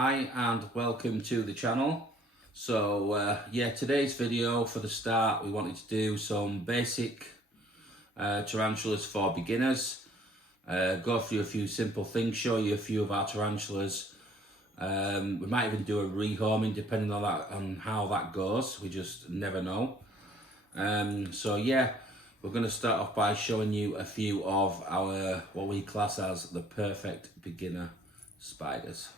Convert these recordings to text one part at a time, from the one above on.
Hi and welcome to the channel. So today's video, for the start, we wanted to do some basic tarantulas for beginners, go through a few simple things, show you a few of our tarantulas. We might even do a rehoming depending on how that goes. We just never know. We're going to start off by showing you a few of our what we class as the perfect beginner spiders.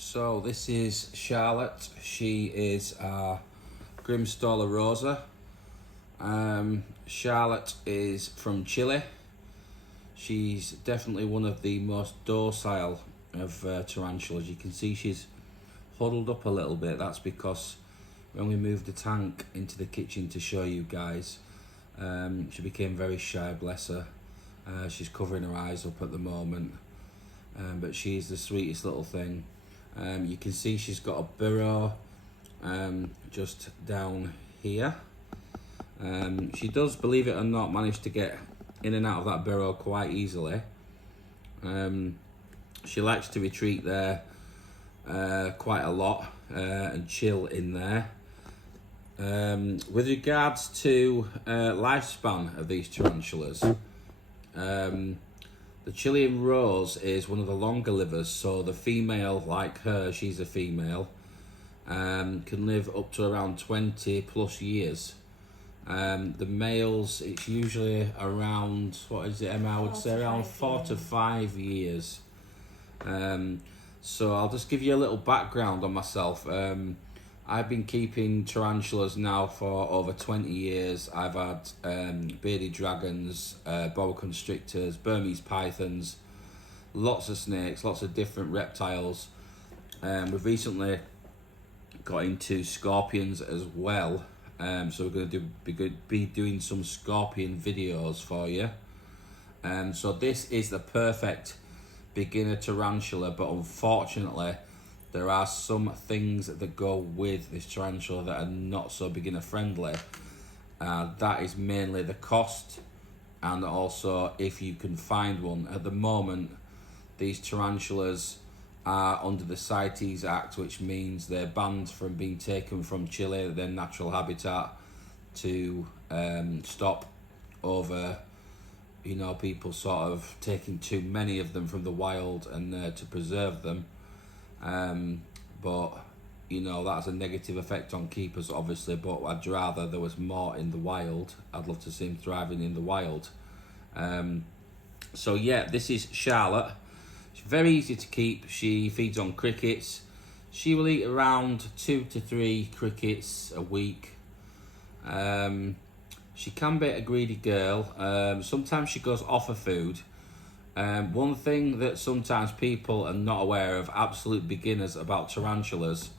So this is Charlotte. She is our Grimstola rosa. Charlotte is from Chile. She's definitely one of the most docile of tarantulas. You can see she's huddled up a little bit. That's because when we moved the tank into the kitchen to show you guys, she became very shy, bless her. She's covering her eyes up at the moment, but she's the sweetest little thing. You can see she's got a burrow just down here. She does, believe it or not, manage to get in and out of that burrow quite easily. She likes to retreat there quite a lot and chill in there. With regards to lifespan of these tarantulas, the Chilean rose is one of the longer livers, so the female, like her, she's a female, can live up to around 20 plus years. The males, it's usually around, what is it, Emma? I would say around 4 to 5 years. So I'll just give you a little background on myself. I've been keeping tarantulas now for over 20 years. I've had bearded dragons, boa constrictors, Burmese pythons, lots of snakes, lots of different reptiles. We've recently got into scorpions as well. So we're going to be doing some scorpion videos for you. So this is the perfect beginner tarantula, but unfortunately there are some things that go with this tarantula that are not so beginner friendly. That is mainly the cost, and also if you can find one. At the moment, these tarantulas are under the CITES Act, which means they're banned from being taken from Chile, their natural habitat, to stop over, people sort of taking too many of them from the wild and to preserve them. But that has a negative effect on keepers, obviously, but I'd rather there was more in the wild. I'd love to see them thriving in the wild. This is Charlotte. She's very easy to keep. She feeds on crickets. She will eat around 2 to 3 crickets a week. She can be a greedy girl. Sometimes she goes off of food. One thing that sometimes people are not aware of, absolute beginners, about tarantulas,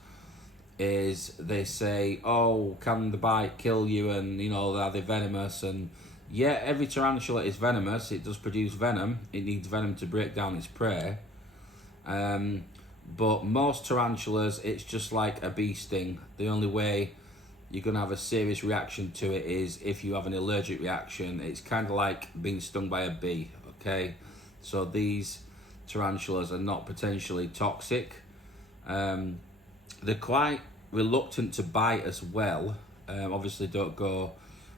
is they say, oh, can the bite kill you, and are they venomous? And yeah, every tarantula is venomous. It does produce venom. It needs venom to break down its prey. But most tarantulas, it's just like a bee sting. The only way you're going to have a serious reaction to it is if you have an allergic reaction. It's kind of like being stung by a bee, okay? So these tarantulas are not potentially toxic. They're quite reluctant to bite as well. Obviously don't go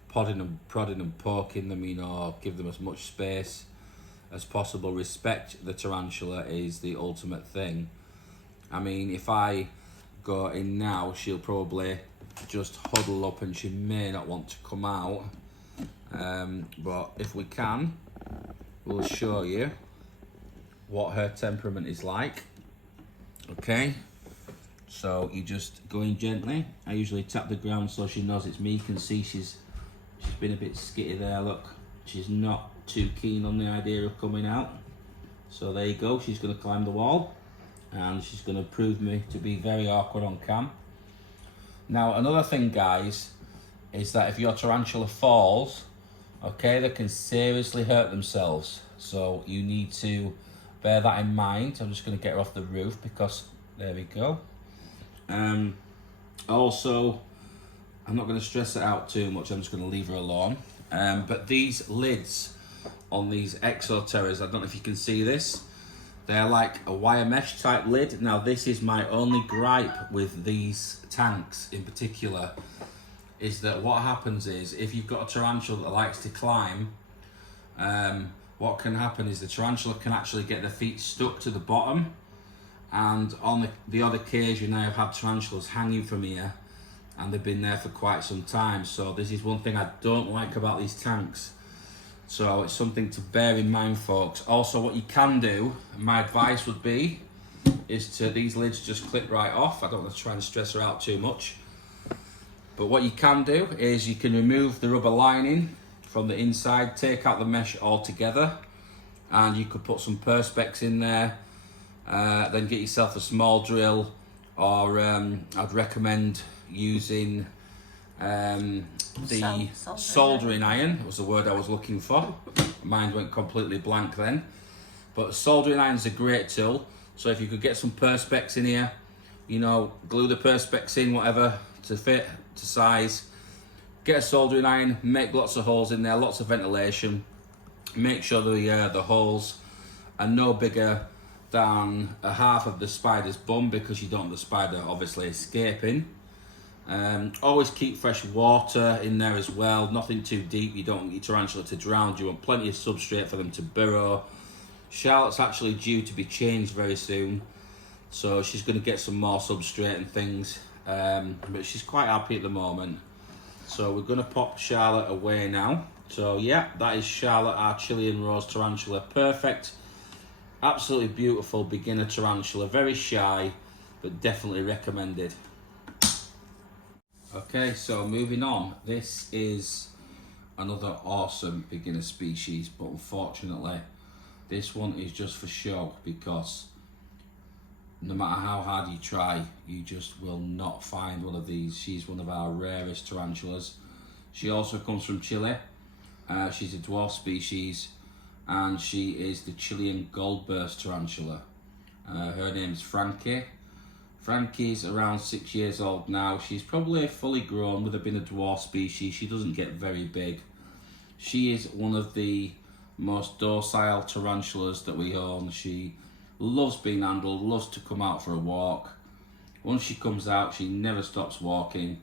prodding and poking them, give them as much space as possible. Respect the tarantula is the ultimate thing. I mean, if I go in now, she'll probably just huddle up and she may not want to come out. But if we can, we'll show you what her temperament is like. Okay, so you just go in gently. I usually tap the ground so she knows it's me. You can see she's been a bit skitty there, look. She's not too keen on the idea of coming out. So there you go, she's going to climb the wall and she's going to prove me to be very awkward on cam. Now another thing, guys, is that if your tarantula falls, okay, they can seriously hurt themselves. So you need to bear that in mind. I'm just going to get her off the roof because there we go. Also, I'm not going to stress it out too much. I'm just going to leave her alone. But these lids on these exoterras, I don't know if you can see this. They're like a wire mesh type lid. Now this is my only gripe with these tanks in particular, is that what happens is if you've got a tarantula that likes to climb, what can happen is the tarantula can actually get their feet stuck to the bottom, and on the odd occasion I have had tarantulas hanging from here and they've been there for quite some time. So this is one thing I don't like about these tanks. So it's something to bear in mind, folks. Also, what you can do, my advice would be, is to these lids just clip right off. I don't want to try and stress her out too much. But what you can do is you can remove the rubber lining from the inside, take out the mesh altogether, and you could put some perspex in there, then get yourself a small drill, or I'd recommend using the soldering iron was the word I was looking for. Mine went completely blank then. But soldering iron's a great tool. So if you could get some perspex in here, you know, glue the perspex in, whatever, to fit, to size. Get a soldering iron, make lots of holes in there, lots of ventilation. Make sure the holes are no bigger than a half of the spider's bum, because you don't want the spider obviously escaping. Always keep fresh water in there as well, nothing too deep. You don't want your tarantula to drown. You want plenty of substrate for them to burrow. Charlotte's actually due to be changed very soon, so she's going to get some more substrate and things, but she's quite happy at the moment. So we're going to pop Charlotte away now. So yeah, that is Charlotte, our Chilean rose tarantula. Perfect, absolutely beautiful beginner tarantula, very shy, but definitely recommended. Okay, so moving on, this is another awesome beginner species, but unfortunately this one is just for show, because no matter how hard you try, you just will not find one of these. She's one of our rarest tarantulas. She also comes from Chile. She's a dwarf species, and she is the Chilean goldburst tarantula. Her name's Frankie. Frankie's around 6 years old now. She's probably fully grown. With her being a dwarf species, she doesn't get very big. She is one of the most docile tarantulas that we own. She loves being handled, loves to come out for a walk. Once she comes out, she never stops walking.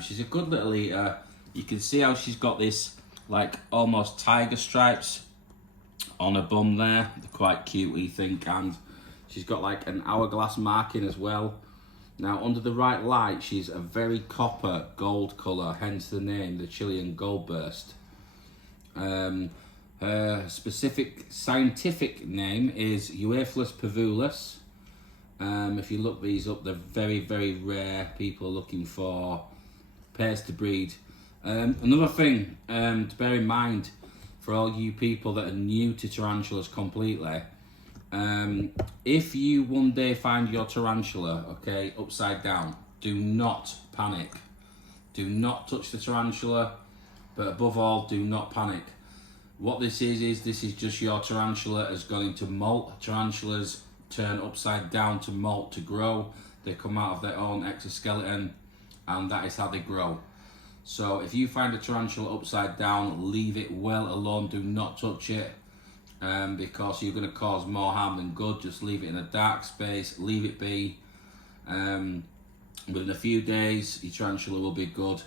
She's a good little eater. You can see how she's got this like almost tiger stripes on her bum there. They're quite cute, we think, and she's got like an hourglass marking as well. Now, under the right light, she's a very copper gold colour, hence the name, the Chilean goldburst. Her specific scientific name is Euophlus pavulus. If you look these up, they're very, very rare. People are looking for pairs to breed. Another thing to bear in mind for all you people that are new to tarantulas completely, if you one day find your tarantula, okay, upside down, do not panic. Do not touch the tarantula, but above all, do not panic. What this is this is just your tarantula has gone into molt. Tarantulas turn upside down to molt to grow. They come out of their own exoskeleton, and that is how they grow. So if you find a tarantula upside down, leave it well alone. Do not touch it, because you're going to cause more harm than good. Just leave it in a dark space, leave it be. Within a few days, your tarantula will be good.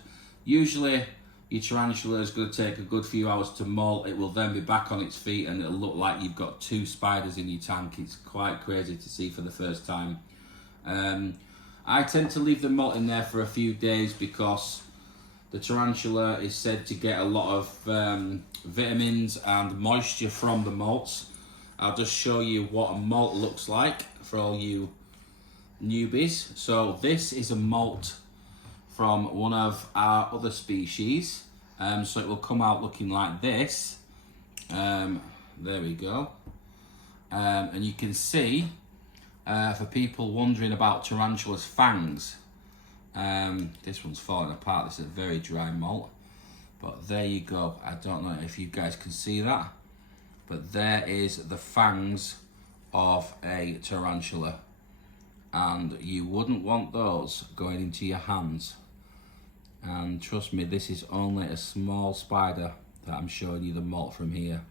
Usually, your tarantula is going to take a good few hours to molt. It will then be back on its feet, and it'll look like you've got 2 spiders in your tank. It's quite crazy to see for the first time. I tend to leave the molt in there for a few days, because the tarantula is said to get a lot of vitamins and moisture from the molts. I'll just show you what a molt looks like for all you newbies. So this is a molt from one of our other species. So it will come out looking like this. There we go. And you can see, for people wondering about tarantula's fangs, this one's falling apart. This is a very dry molt, but there you go. I don't know if you guys can see that, but there is the fangs of a tarantula, and you wouldn't want those going into your hands. And trust me, this is only a small spider that I'm showing you the molt from here.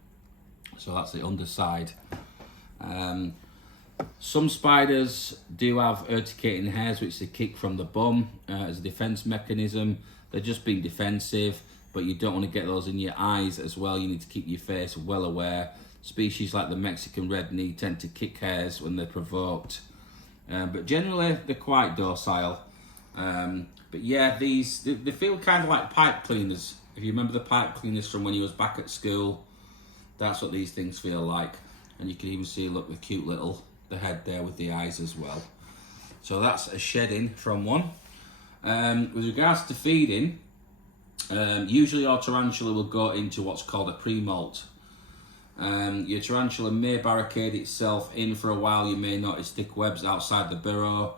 So that's the underside. Some spiders do have urticating hairs which they kick from the bum as a defense mechanism. They're just being defensive, but you don't want to get those in your eyes as well. You need to keep your face well aware. Species like the Mexican red knee tend to kick hairs when they're provoked, but generally they're quite docile. But yeah, they feel kind of like pipe cleaners. If you remember the pipe cleaners from when you was back at school, that's what these things feel like. And you can even see, look, the cute little, the head there with the eyes as well. So that's a shedding from one. With regards to feeding, usually your tarantula will go into what's called a pre-molt. Your tarantula may barricade itself in for a while. You may notice thick webs outside the burrow.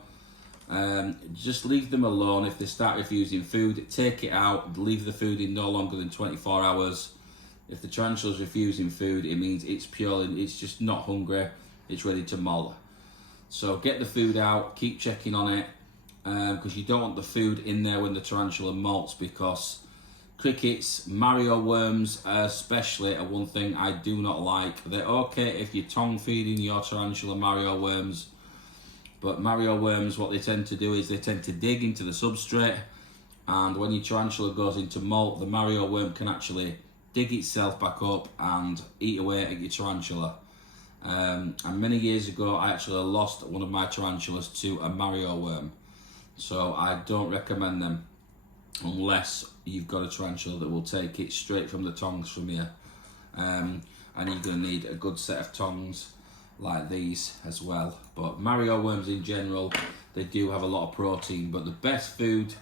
Just leave them alone. If they start refusing food, take it out, leave the food in no longer than 24 hours. If the tarantula is refusing food, it means it's just not hungry, it's ready to molt. So get the food out, keep checking on it, because you don't want the food in there when the tarantula molts, because crickets, Mario worms especially, are one thing I do not like. They're okay if you're tongue feeding your tarantula Mario worms, but Mario worms, what they tend to do is they tend to dig into the substrate, and when your tarantula goes into molt, the Mario worm can actually dig itself back up and eat away at your tarantula. And many years ago, I actually lost one of my tarantulas to a Mario worm. So I don't recommend them unless you've got a tarantula that will take it straight from the tongs from you. And you're going to need a good set of tongs like these as well. But Mario worms in general, they do have a lot of protein, but the best food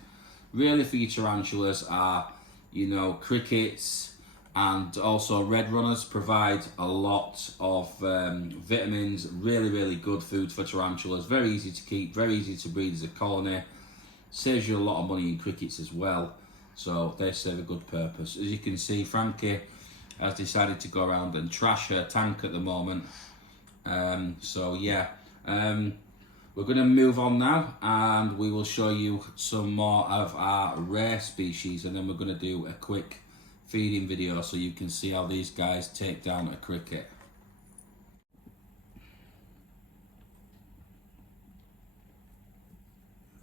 really for your tarantulas are, you know, crickets, and also red runners provide a lot of vitamins. Really good food for tarantulas. Very easy to keep, very easy to breed as a colony. Saves you a lot of money in crickets as well, so they serve a good purpose. As you can see, Frankie has decided to go around and trash her tank at the moment. So yeah, we're going to move on now, and we will show you some more of our rare species, and then we're going to do a quick feeding video so you can see how these guys take down a cricket.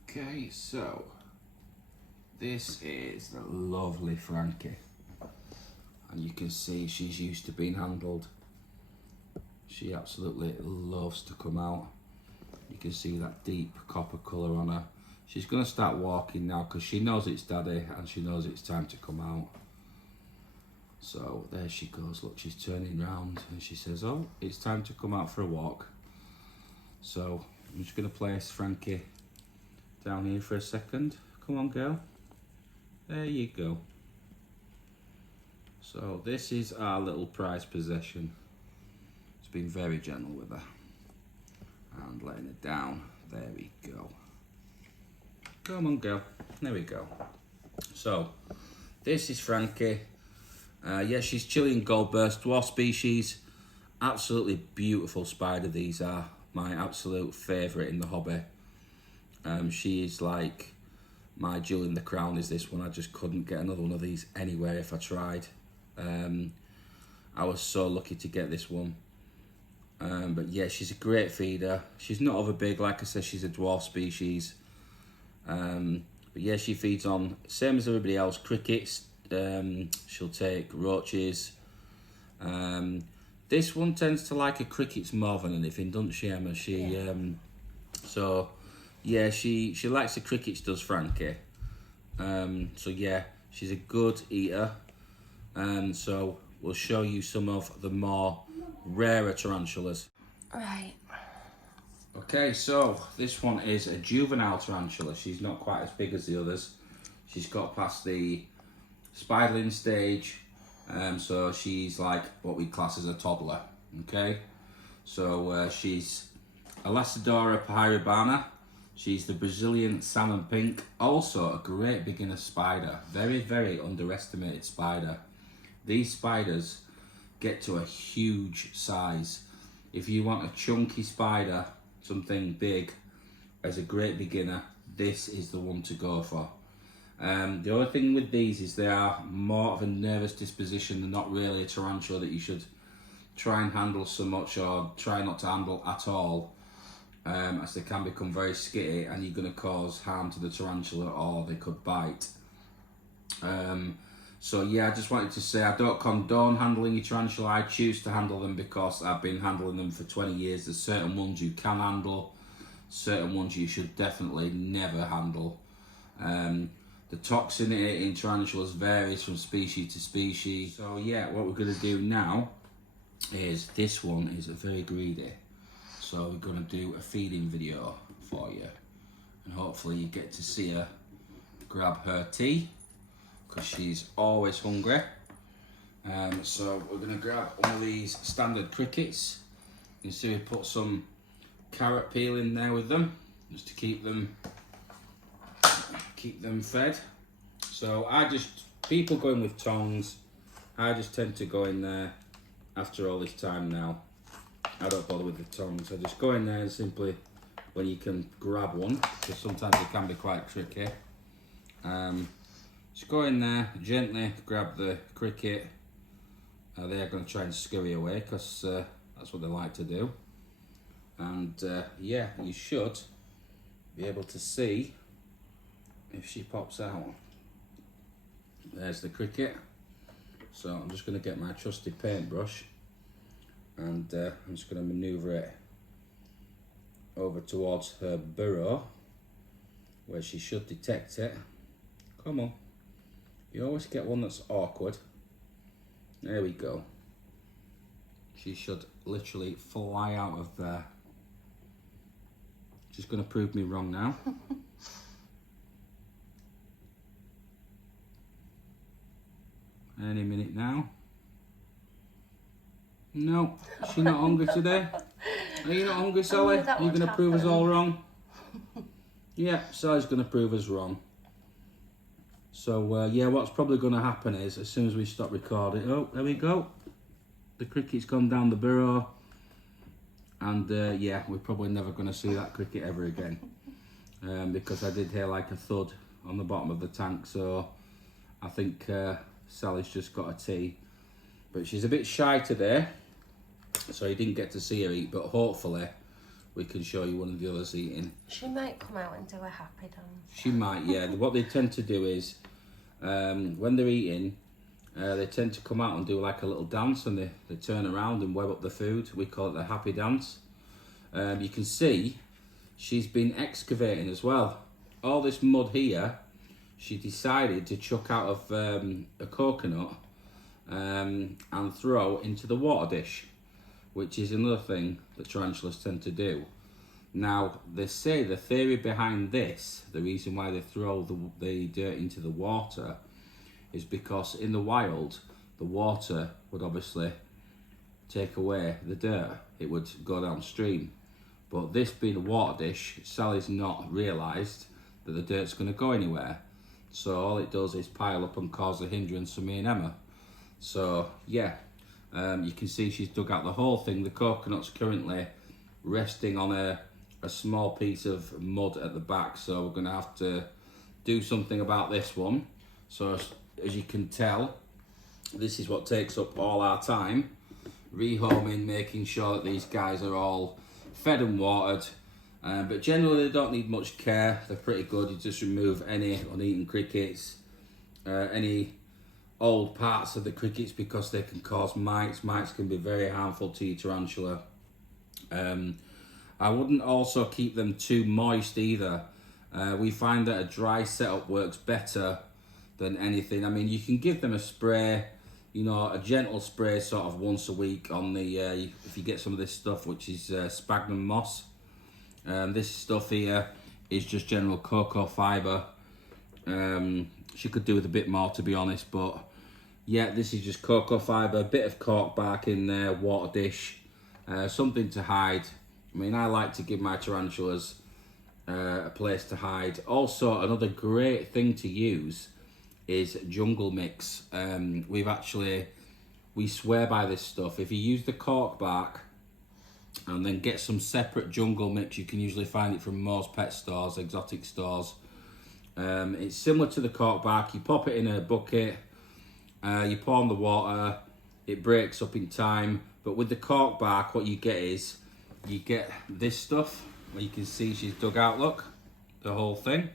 Okay, so this is the lovely Frankie, and you can see she's used to being handled. She absolutely loves to come out. You can see that deep copper colour on her. She's going to start walking now because she knows it's daddy and she knows it's time to come out. So there she goes, look, she's turning round and she says, oh, it's time to come out for a walk. So I'm just going to place Frankie down here for a second. Come on, girl. There you go. So this is our little prized possession. It's been very gentle with her. And letting her down. There we go. Come on, girl. There we go. So this is Frankie. Yeah, she's Chilean goldburst, dwarf species. Absolutely beautiful spider these are. My absolute favourite in the hobby. She is like my jewel in the crown is this one. I just couldn't get another one of these anywhere if I tried. I was so lucky to get this one. But yeah, she's a great feeder. She's not over big, like I said, she's a dwarf species. But yeah, she feeds on, same as everybody else, crickets. She'll take roaches. This one tends to like her crickets more than anything, doesn't she, Emma? So yeah, she likes the crickets, does Frankie. So yeah, she's a good eater. So we'll show you some of the more rarer tarantulas. Right. Okay, so this one is a juvenile tarantula. She's not quite as big as the others. She's got past the spiderling stage, so she's like what we class as a toddler. Okay, so she's Elacidora pyribana. She's the Brazilian salmon pink, also a great beginner spider. Very underestimated spider. These spiders get to a huge size. If you want a chunky spider, something big, as a great beginner, this is the one to go for. The other thing with these is they are more of a nervous disposition. They're not really a tarantula that you should try and handle so much, or try not to handle at all, as they can become very skitty and you're going to cause harm to the tarantula, or they could bite. So yeah, I just wanted to say I don't condone handling your tarantula. I choose to handle them because I've been handling them for 20 years. There's certain ones you can handle, certain ones you should definitely never handle. The toxicity in tarantulas varies from species to species. So yeah, what we're going to do now is, this one is very greedy. So we're going to do a feeding video for you. And hopefully you get to see her grab her tea, because she's always hungry. So we're going to grab one of these standard crickets. You can see we put some carrot peel in there with them, just to keep them fed. So people going with tongs, I just tend to go in there after all this time now. I don't bother with the tongs. I just go in there and simply, when you can grab one, because sometimes it can be quite tricky. Just go in there, gently grab the cricket. They are going to try and scurry away, because that's what they like to do. And yeah, you should be able to see if she pops out. There's the cricket. So I'm just going to get my trusty paintbrush, and I'm just going to manoeuvre it over towards her burrow, where she should detect it. Come on. You always get one that's awkward. There we go. She should literally fly out of there. She's going to prove me wrong now. Any minute now. No, she's not hungry today. Are you not hungry, Sally? You're going to prove us all wrong? Yeah, Sally's going to prove us wrong. So, yeah, what's probably going to happen is, as soon as we stop recording... Oh, there we go. The cricket's gone down the burrow. And, yeah, we're probably never going to see that cricket ever again. Because I did hear like a thud on the bottom of the tank. So, I think Sally's just got a tea. But she's a bit shy today, so you didn't get to see her eat. But hopefully, we can show you one of the others eating. She might come out and do a happy dance. She might, yeah. What they tend to do is, when they're eating, they tend to come out and do like a little dance, and they turn around and web up the food. We call it the happy dance. You can see she's been excavating as well. All this mud here, she decided to chuck out of a coconut and throw into the water dish, which is another thing that tarantulas tend to do. Now, they say the theory behind this, the reason why they throw the dirt into the water, is because in the wild, the water would obviously take away the dirt. It would go downstream. But this being a water dish, Sally's not realised that the dirt's going to go anywhere. So all it does is pile up and cause a hindrance for me and Emma. So, yeah, you can see she's dug out the whole thing. The coconut's currently resting on a small piece of mud at the back, so we're going to have to do something about this one. So, as you can tell, this is what takes up all our time. Rehoming, making sure that these guys are all fed and watered. But generally, they don't need much care. They're pretty good. You just remove any uneaten crickets, any old parts of the crickets, because they can cause mites. Mites can be very harmful to your tarantula. I wouldn't also keep them too moist either. We find that a dry setup works better than anything. I mean, you can give them a spray, you know, a gentle spray sort of once a week on the, if you get some of this stuff, which is sphagnum moss. This stuff here is just general cocoa fibre. She could do with a bit more, to be honest, but yeah, this is just cocoa fibre, a bit of cork bark in there, water dish, something to hide. I mean, I like to give my tarantulas a place to hide. Also, another great thing to use is jungle mix. We swear by this stuff. If you use the cork bark and then get some separate jungle mix, you can usually find it from most pet stores, exotic stores. It's similar to the cork bark. You pop it in a bucket, you pour on the water, it breaks up in time, But with the cork bark, what you get is, you get this stuff, where you can see she's dug out, look, the whole thing.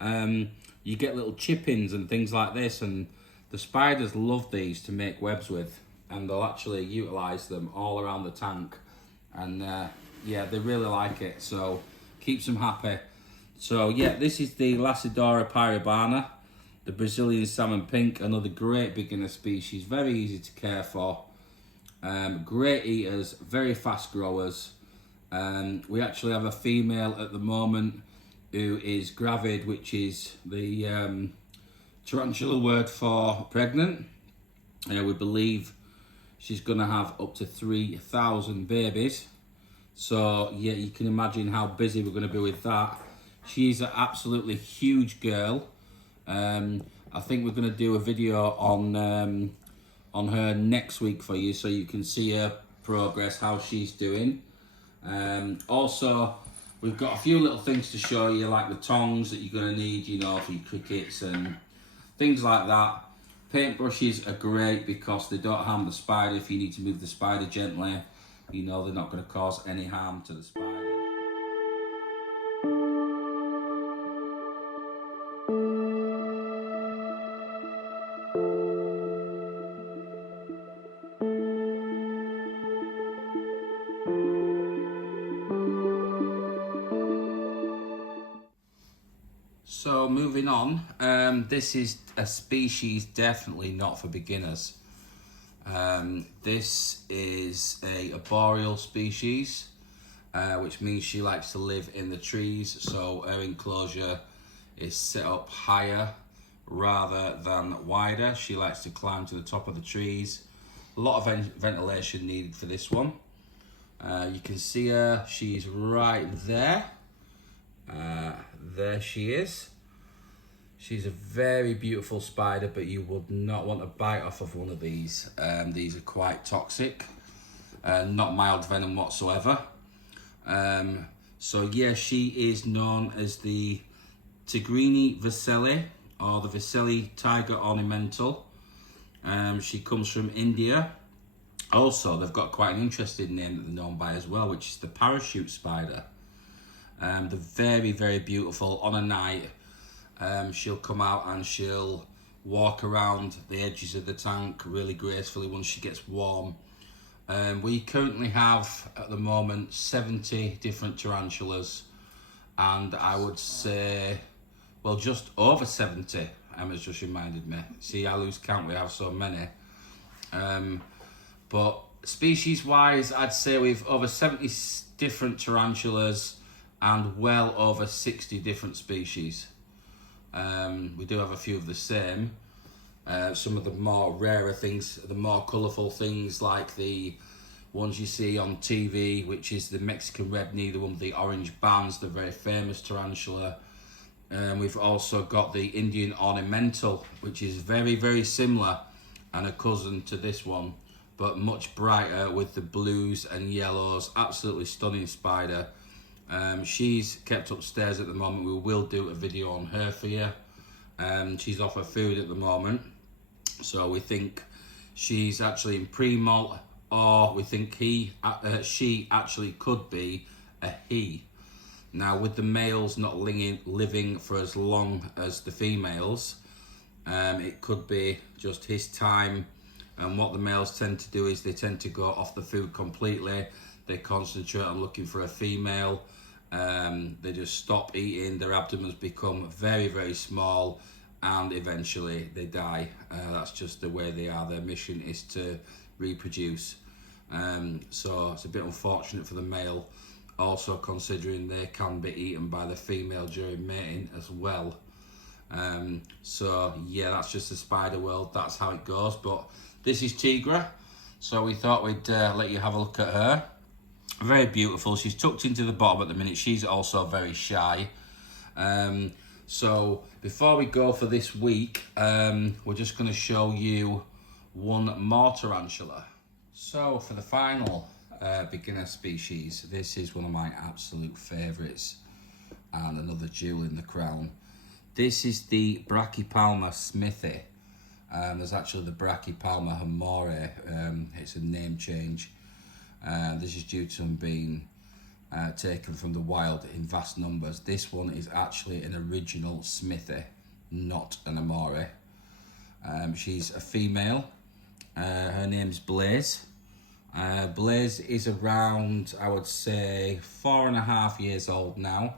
You get little chip-ins and things like this, and the spiders love these to make webs with, and they'll actually utilise them all around the tank. And yeah, they really like it, so keeps them happy. So yeah, this is the Lacidora pyrobana, the Brazilian salmon pink, another great beginner species, very easy to care for. Great eaters, very fast growers. We actually have a female at the moment who is gravid, which is the tarantula word for pregnant. We believe she's going to have up to 3,000 babies. So yeah, you can imagine how busy we're going to be with that. She's an absolutely huge girl. I think we're going to do a video on her next week for you, so you can see her progress, how she's doing. Also, we've got a few little things to show you, like the tongs that you're going to need, you know, for your crickets and things like that. Paintbrushes are great because they don't harm the spider. If you need to move the spider gently, you know they're not going to cause any harm to the spider. So moving on, this is a species definitely not for beginners. This is a arboreal species, which means she likes to live in the trees, so her enclosure is set up higher rather than wider. She likes to climb to the top of the trees. A lot of ventilation needed for this one. You can see her, she's right there. There she is. She's a very beautiful spider, but you would not want to bite off of one of these. These are quite toxic, not mild venom whatsoever. So yeah, she is known as the Tigrini Veseli, or the Veseli tiger ornamental. She comes from India. Also, they've got quite an interesting name that they're known by as well, which is the parachute spider. They're very, very beautiful. On a night, she'll come out and she'll walk around the edges of the tank really gracefully once she gets warm. We currently have, at the moment, 70 different tarantulas, and I would say, well, just over 70. Emma's just reminded me. See, I lose count, we have so many. But species-wise, I'd say we've over 70 different tarantulas and well over 60 different species. We do have a few of the same. Some of the more rarer things, the more colourful things, like the ones you see on TV, which is the Mexican red needle, one with the orange bands, the very famous tarantula. We've also got the Indian ornamental, which is very, very similar and a cousin to this one, but much brighter with the blues and yellows. Absolutely stunning spider. She's kept upstairs at the moment. We will do a video on her for you. She's off her food at the moment, so we think she's actually in pre-molt, or we think she actually could be a he. Now, with the males not living for as long as the females, it could be just his time. And what the males tend to do is they tend to go off the food completely. They concentrate on looking for a female. They just stop eating, their abdomens become very, very small, and eventually they die. That's just the way they are. Their mission is to reproduce. So it's a bit unfortunate for the male, also considering they can be eaten by the female during mating as well. So yeah, that's just the spider world, that's how it goes. But this is Tigra, so we thought we'd let you have a look at her. Very beautiful. She's tucked into the bottom at the minute. She's also very shy. So before we go for this week, we're just going to show you one more tarantula. So for the final beginner species, this is one of my absolute favourites and another jewel in the crown. This is the Brachypalma smithy. There's actually the Brachypalma hamore. It's a name change. This is due to them being taken from the wild in vast numbers. This one is actually an original Smithy, not an Amore. She's a female. Her name's Blaze. Blaze is around, I would say, 4.5 years old now.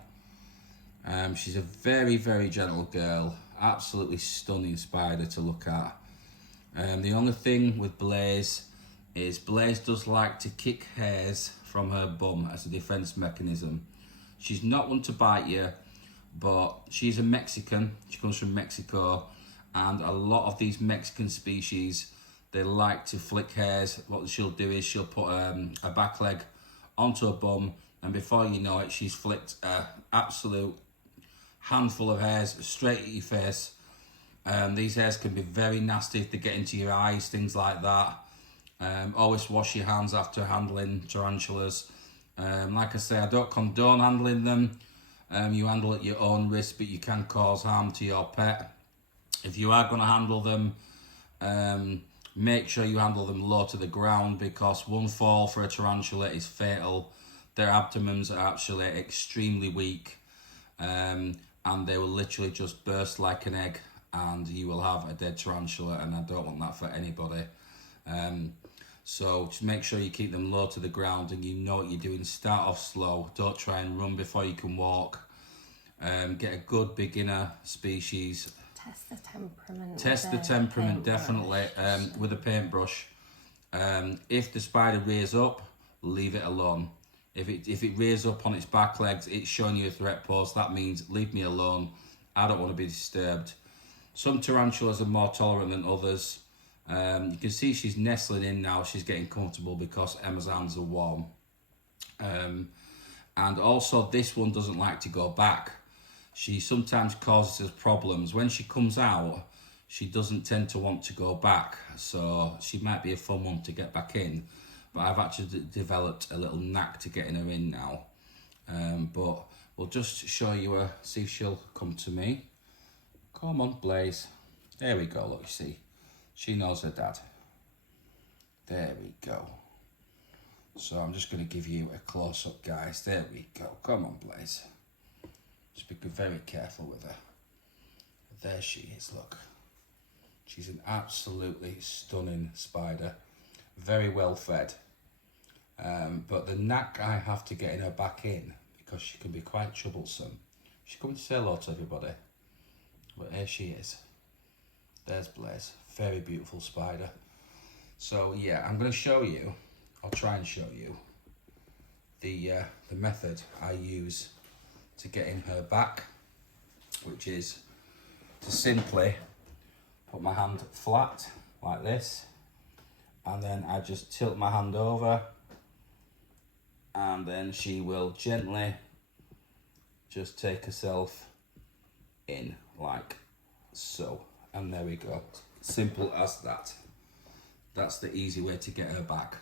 She's a very, very gentle girl. Absolutely stunning spider to look at. The only thing with Blaze is Blaze does like to kick hairs from her bum as a defense mechanism. She's not one to bite you, but she's a Mexican. She comes from Mexico, and a lot of these Mexican species, they like to flick hairs. What she'll do is she'll put a back leg onto her bum, and before you know it, she's flicked an absolute handful of hairs straight at your face. These hairs can be very nasty if they get into your eyes, things like that. Always wash your hands after handling tarantulas. Like I say, I don't condone handling them. You handle at your own risk, but you can cause harm to your pet. If you are going to handle them, make sure you handle them low to the ground, because one fall for a tarantula is fatal. Their abdomens are actually extremely weak, and they will literally just burst like an egg, and you will have a dead tarantula, and I don't want that for anybody. So just make sure you keep them low to the ground and you know what you're doing. Start off slow. Don't try and run before you can walk. Get a good beginner species. Test the temperament. Test the temperament, definitely, with a paintbrush. If the spider rears up, leave it alone. If it rears up on its back legs, it's showing you a threat pose. That means leave me alone. I don't want to be disturbed. Some tarantulas are more tolerant than others. You can see she's nestling in now. She's getting comfortable because Emma's hands are warm. And also this one doesn't like to go back. She sometimes causes us problems. When she comes out, she doesn't tend to want to go back. So she might be a fun one to get back in. But I've actually developed a little knack to getting her in now. But we'll just show you her, see if she'll come to me. Come on, Blaze. There we go, look, you see. She knows her dad. There we go. So I'm just going to give you a close-up, guys. There we go. Come on, Blaze. Just be very careful with her. There she is, look. She's an absolutely stunning spider. Very well fed. But the knack I have to getting her back in, because she can be quite troublesome. She come to say hello to everybody. But here she is. There's Blaze. Very beautiful spider. So yeah, I'm going to show you, I'll try and show you the method I use to getting her back, which is to simply put my hand flat like this, and then I just tilt my hand over, and then she will gently just take herself in like so, and there we go. Simple as that. That's the easy way to get her back.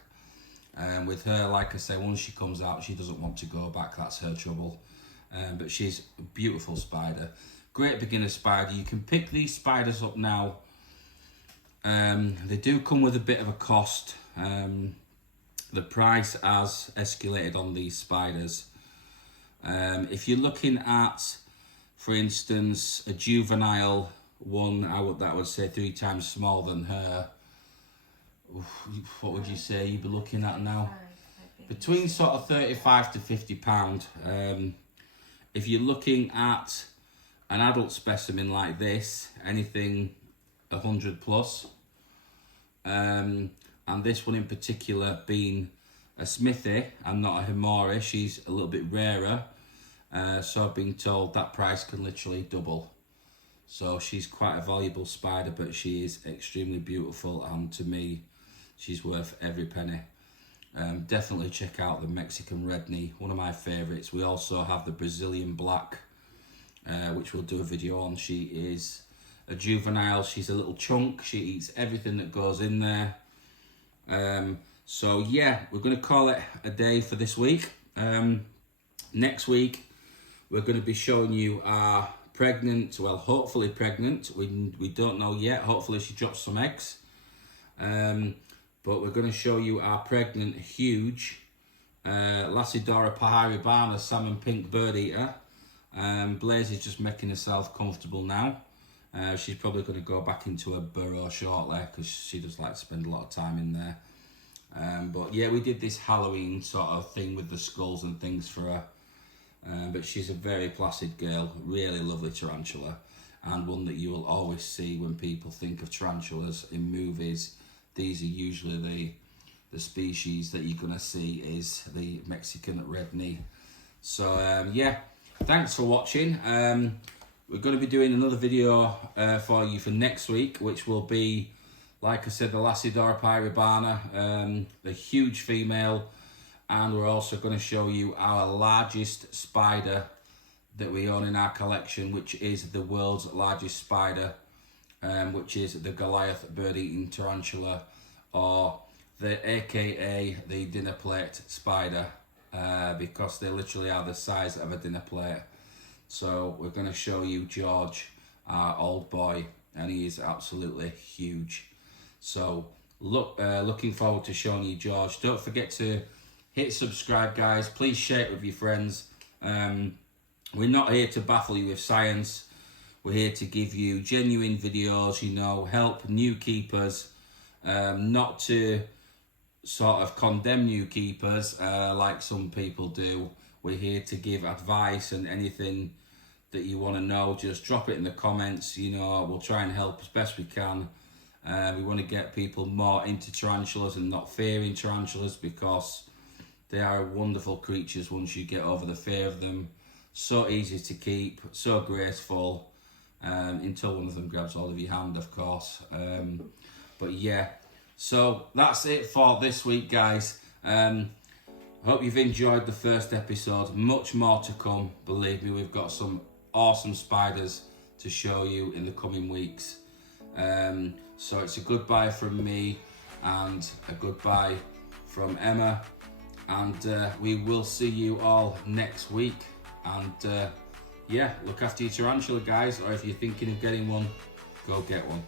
With her, like I say, once she comes out, she doesn't want to go back. That's her trouble. But she's a beautiful spider. Great beginner spider. You can pick these spiders up now. They do come with a bit of a cost. The price has escalated on these spiders. If you're looking at, for instance, a juvenile one, that would say 3 times smaller than her. What would you say you'd be looking at now? Between sort of 35 to 50 pound. If you're looking at an adult specimen like this, anything 100 plus. And this one in particular being a Smithy and not a Himori, she's a little bit rarer. So I've been told that price can literally double. So she's quite a valuable spider, but she is extremely beautiful, and to me, she's worth every penny. Definitely check out the Mexican red knee, one of my favourites. We also have the Brazilian black, which we'll do a video on. She is a juvenile. She's a little chunk. She eats everything that goes in there. So yeah, we're going to call it a day for this week. Next week, we're going to be showing you our pregnant, well, hopefully pregnant. We don't know yet. Hopefully she drops some eggs. But but we're going to show you our pregnant, huge Lacidora pahiribana salmon pink bird eater. Blaze is just making herself comfortable now. She's probably going to go back into her burrow shortly because she does like to spend a lot of time in there. But yeah, we did this Halloween sort of thing with the skulls and things for her. But she's a very placid girl, really lovely tarantula, and one that you will always see when people think of tarantulas in movies. These are usually the species that you're going to see is the Mexican red knee. So yeah, thanks for watching. We're going to be doing another video for you for next week, which will be, like I said, the Lacidora pahiribana, the huge female, and we're also going to show you our largest spider that we own in our collection, which is the world's largest spider, which is the Goliath bird-eating tarantula, or aka the dinner plate spider, because they literally are the size of a dinner plate. So we're going to show you George, our old boy, and he is absolutely huge. So looking forward to showing you George. Don't forget to hit subscribe, guys. Please share it with your friends. We're not here to baffle you with science. We're here to give you genuine videos, you know, help new keepers, not to sort of condemn new keepers like some people do. We're here to give advice, and anything that you want to know, just drop it in the comments. You know, we'll try and help as best we can. We want to get people more into tarantulas and not fearing tarantulas, because they are wonderful creatures once you get over the fear of them. So easy to keep, so graceful, until one of them grabs hold of your hand, of course. But yeah, so that's it for this week, guys. Hope you've enjoyed the first episode. Much more to come. Believe me, we've got some awesome spiders to show you in the coming weeks. So it's a goodbye from me and a goodbye from Emma. And we will see you all next week. And yeah, look after your tarantula, guys. Or if you're thinking of getting one, go get one.